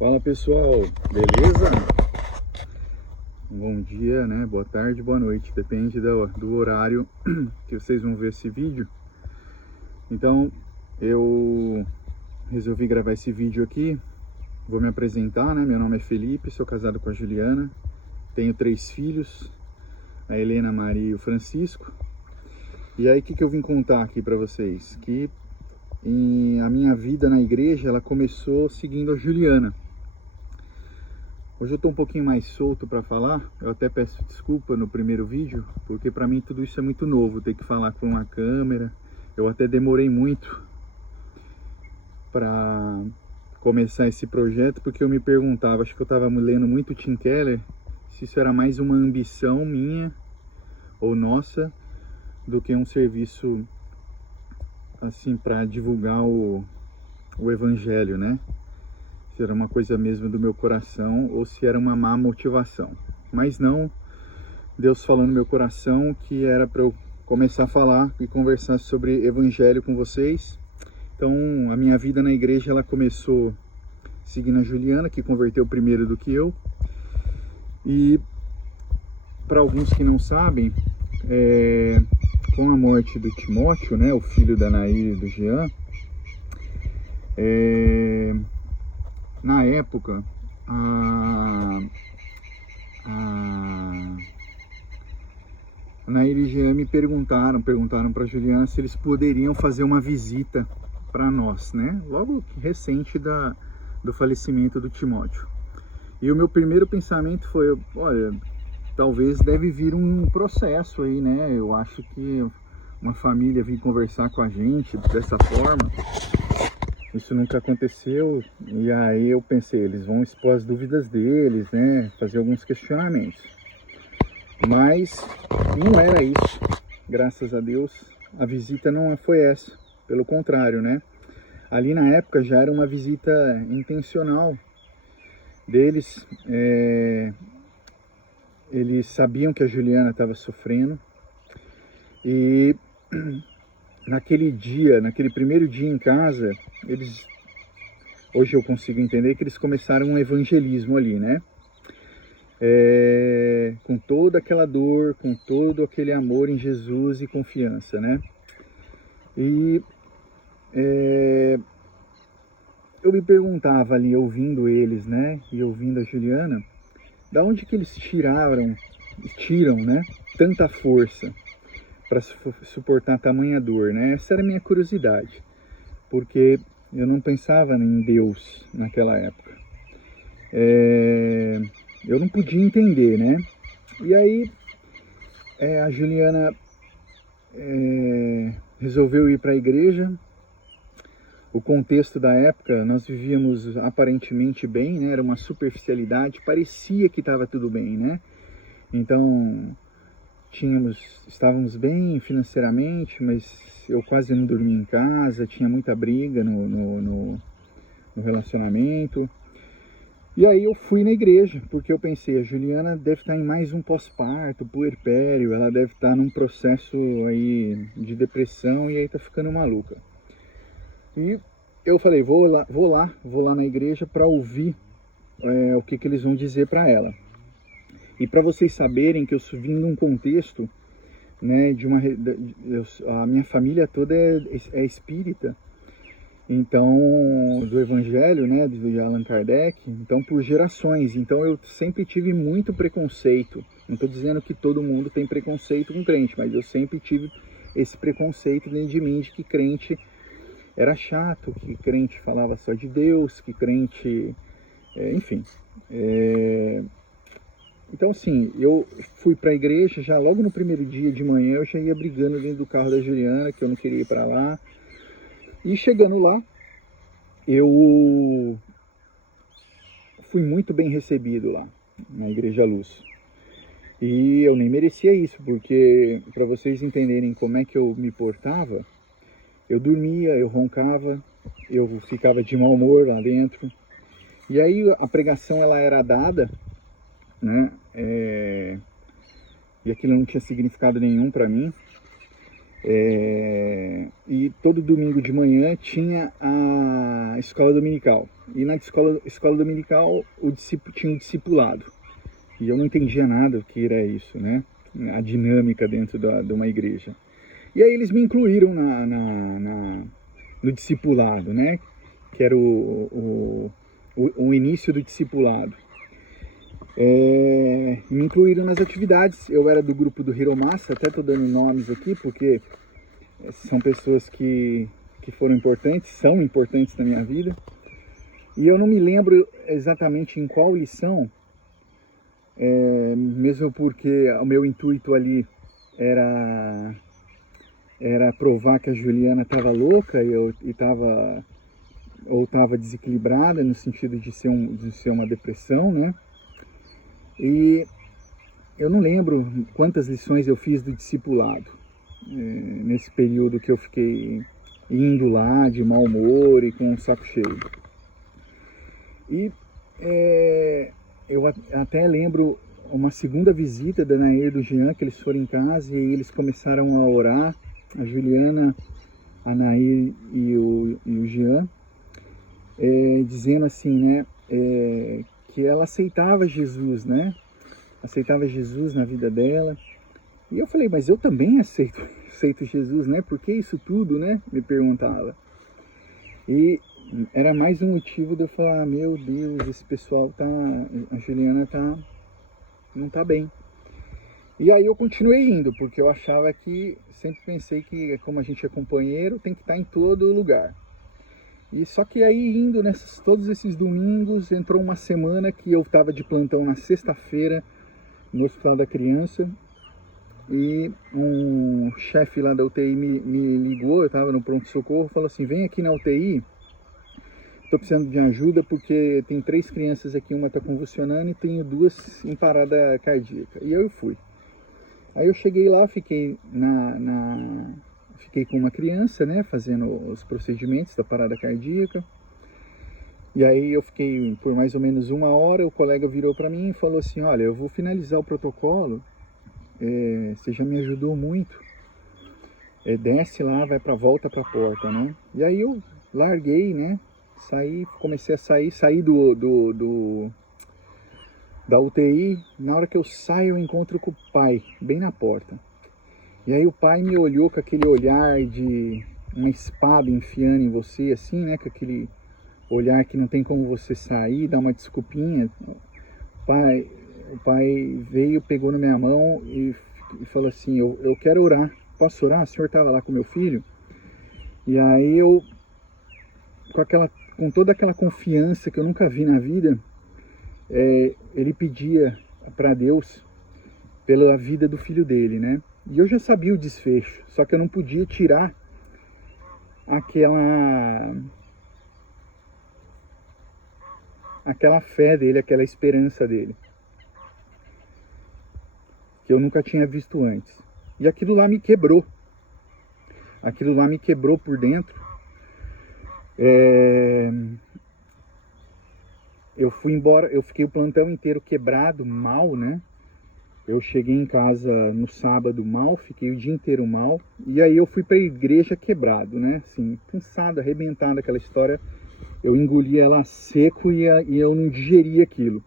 Fala pessoal, beleza? Bom dia, né? Boa tarde, boa noite, depende do horário que vocês vão ver esse vídeo. Então, eu resolvi gravar esse vídeo aqui. Vou me apresentar, né? Meu nome é Felipe, sou casado com a Juliana, tenho 3 filhos, a Helena, a Maria e o Francisco. E aí, o que eu vim contar aqui para vocês? Que a minha vida na igreja, ela começou seguindo a Juliana. Hoje eu estou um pouquinho mais solto para falar, eu até peço desculpa no primeiro vídeo, porque para mim tudo isso é muito novo, ter que falar com uma câmera. Eu até demorei muito para começar esse projeto, porque eu me perguntava, acho que eu estava lendo muito Tim Keller, se isso era mais uma ambição minha ou nossa, do que um serviço assim para divulgar o evangelho, né? Se era uma coisa mesmo do meu coração ou se era uma má motivação. Mas não, Deus falou no meu coração que era para eu começar a falar e conversar sobre evangelho com vocês. Então, a minha vida na igreja, ela começou seguindo a Juliana, que converteu primeiro do que eu. E para alguns que não sabem, com a morte do Timóteo, né, o filho da Nair e do Jean, na época, a Nair e Jean me perguntaram para Juliana se eles poderiam fazer uma visita para nós, né? Logo recente do falecimento do Timóteo. E o meu primeiro pensamento foi, olha, talvez deve vir um processo aí, né? Eu acho que uma família vir conversar com a gente dessa forma, isso nunca aconteceu. E aí eu pensei, eles vão expor as dúvidas deles, né? Fazer alguns questionamentos. Mas não era isso. Graças a Deus, a visita não foi essa. Pelo contrário, né? Ali na época já era uma visita intencional deles. Eles sabiam que a Juliana estava sofrendo. E naquele primeiro dia em casa, hoje eu consigo entender que eles começaram um evangelismo ali, né? Com toda aquela dor, com todo aquele amor em Jesus e confiança, né? E eu me perguntava ali, ouvindo eles, né? E ouvindo a Juliana, da onde que eles tiram, né? Tanta força para suportar tamanha dor, né? Essa era a minha curiosidade, porque eu não pensava em Deus naquela época. Eu não podia entender, né? E aí a Juliana resolveu ir para a igreja. O contexto da época, nós vivíamos aparentemente bem, né? Era uma superficialidade, parecia que estava tudo bem, né? Então estávamos bem financeiramente, mas eu quase não dormia em casa, tinha muita briga no relacionamento. E aí eu fui na igreja, porque eu pensei, a Juliana deve estar em mais um pós-parto, puerpério, ela deve estar num processo aí de depressão e aí tá ficando maluca. E eu falei, vou lá na igreja para ouvir o que eles vão dizer para ela. E para vocês saberem que eu vim num contexto, né, a minha família toda é espírita, então, do Evangelho, né, de Allan Kardec, então por gerações. Então eu sempre tive muito preconceito. Não estou dizendo que todo mundo tem preconceito com crente, mas eu sempre tive esse preconceito dentro de mim de que crente era chato, que crente falava só de Deus, que crente, enfim. Então, assim, eu fui para a igreja, já logo no primeiro dia de manhã, eu já ia brigando dentro do carro da Juliana, que eu não queria ir para lá. E chegando lá, eu fui muito bem recebido lá, na Igreja Luz. E eu nem merecia isso, porque, para vocês entenderem como é que eu me portava, eu dormia, eu roncava, eu ficava de mau humor lá dentro. E aí a pregação, ela era dada, né? E aquilo não tinha significado nenhum para mim. E todo domingo de manhã tinha a escola dominical. E na escola dominical tinha um discipulado. E eu não entendia nada o que era isso, né? A dinâmica dentro de uma igreja. E aí eles me incluíram no discipulado, né? Que era o início do discipulado. Me incluíram nas atividades. Eu era do grupo do Hiromasa, até estou dando nomes aqui, porque são pessoas que foram importantes, são importantes na minha vida. E eu não me lembro exatamente em qual lição, mesmo porque o meu intuito ali era provar que a Juliana estava louca ou estava desequilibrada, no sentido de ser uma depressão, né? E eu não lembro quantas lições eu fiz do discipulado, nesse período que eu fiquei indo lá de mau humor e com o saco cheio. E eu até lembro uma segunda visita da Nair e do Jean, que eles foram em casa e eles começaram a orar, a Juliana, a Nair e o Jean, dizendo assim, né, que ela aceitava Jesus, né? Aceitava Jesus na vida dela. E eu falei, mas eu também aceito Jesus, né? Por que isso tudo, né? Me perguntava. E era mais um motivo de eu falar, meu Deus, esse pessoal a Juliana não tá bem. E aí eu continuei indo, porque eu achava sempre pensei que como a gente é companheiro, tem que estar em todo lugar. E só que aí indo todos esses domingos, entrou uma semana que eu estava de plantão na sexta-feira no Hospital da Criança e um chefe lá da UTI me ligou, eu estava no pronto-socorro, falou assim, vem aqui na UTI, estou precisando de ajuda porque tem 3 crianças aqui, uma está convulsionando e tenho 2 em parada cardíaca. E eu fui. Aí eu cheguei lá, fiquei fiquei com uma criança, né, fazendo os procedimentos da parada cardíaca. E aí eu fiquei por mais ou menos 1 hora, o colega virou para mim e falou assim, olha, eu vou finalizar o protocolo, você já me ajudou muito, desce lá, vai para volta para a porta, né? E aí eu larguei, né, comecei a sair da UTI, na hora que eu saio eu encontro com o pai, bem na porta. E aí o pai me olhou com aquele olhar de uma espada enfiando em você, assim, né, com aquele olhar que não tem como você sair, dar uma desculpinha. O pai veio, pegou na minha mão e falou assim, eu quero orar, posso orar? O senhor estava lá com meu filho? E aí eu, com toda aquela confiança que eu nunca vi na vida, ele pedia para Deus pela vida do filho dele, né? E eu já sabia o desfecho, só que eu não podia tirar aquela fé dele, aquela esperança dele, que eu nunca tinha visto antes. E aquilo lá me quebrou. Aquilo lá me quebrou por dentro. Eu fui embora, eu fiquei o plantão inteiro quebrado, mal, né? Eu cheguei em casa no sábado mal, fiquei o dia inteiro mal. E aí eu fui para a igreja quebrado, né? Assim, cansado, arrebentado aquela história. Eu engoli ela seco e eu não digeri aquilo.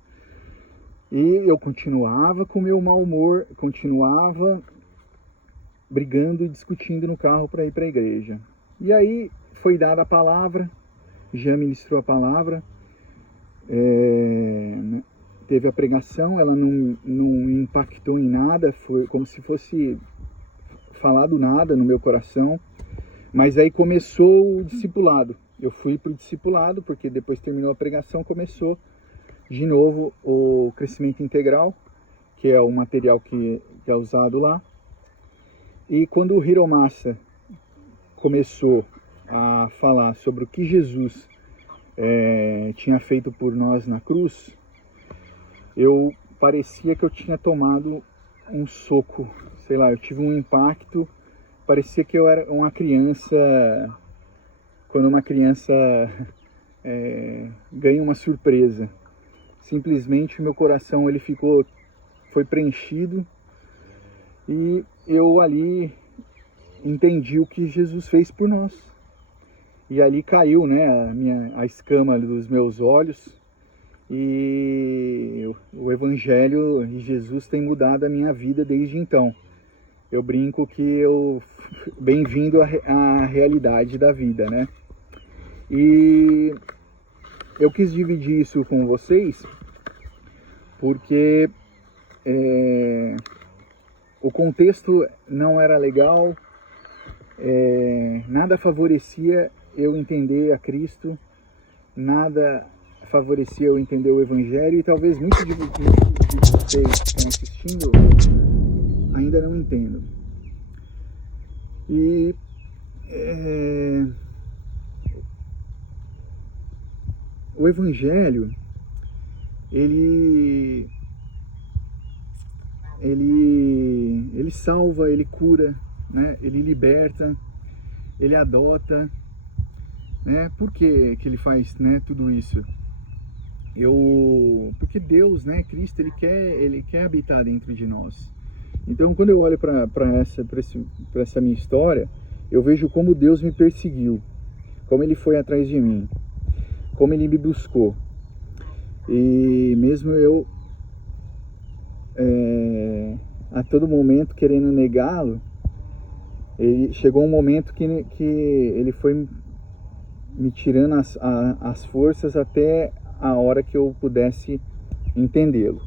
E eu continuava com o meu mau humor, continuava brigando e discutindo no carro para ir para a igreja. E aí foi dada a palavra, já ministrou a palavra, teve a pregação, ela não impactou em nada, foi como se fosse falado nada no meu coração, mas aí começou o discipulado. Eu fui para o discipulado, porque depois terminou a pregação, começou de novo o crescimento integral, que é o material que é usado lá. E quando o Hiromasa começou a falar sobre o que Jesus tinha feito por nós na cruz, parecia que eu tinha tomado um soco, sei lá, eu tive um impacto, parecia que eu era uma criança, quando uma criança ganha uma surpresa. Simplesmente o meu coração foi preenchido e eu ali entendi o que Jesus fez por nós. E ali caiu, né, a escama dos meus olhos, e o Evangelho e Jesus tem mudado a minha vida desde então. Eu brinco que bem-vindo à realidade da vida, né? E eu quis dividir isso com vocês porque o contexto não era legal, nada favorecia eu entender a Cristo, nada favorecia eu entender o Evangelho, e talvez muitos de vocês que estão assistindo ainda não entendam. E o Evangelho, ele salva, ele cura, né? Ele liberta, ele adota, né? Por que ele faz, né, tudo isso? Porque Deus, né, Cristo, ele quer habitar dentro de nós. Então, quando eu olho para essa minha história, eu vejo como Deus me perseguiu, como Ele foi atrás de mim, como Ele me buscou. E mesmo eu, a todo momento, querendo negá-lo, chegou um momento que Ele foi me tirando as forças até a hora que eu pudesse entendê-lo.